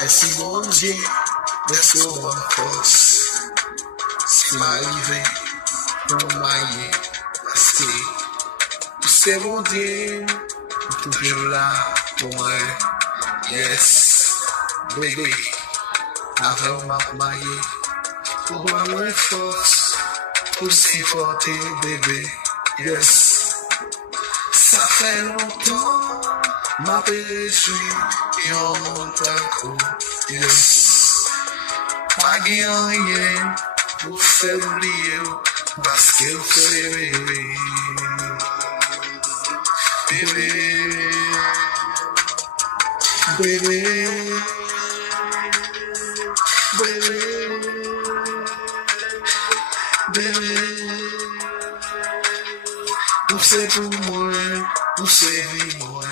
Merci bon Dieu, merci bonne force. Ce qui m'est arrivé, pour m'ailler, parce que c'est bon Dieu, toujours là pour moi. Yes, bébé, avec ma maille, pour avoir force, pour supporter bébé. Yes, ça fait longtemps, ma péché, yon montaco. Yes, pas rien pour faire oublier, parce qu'elle fait bébé. Bébé, bébé, bébé, bébé. Ou c'est pour moi, ou c'est pour moi.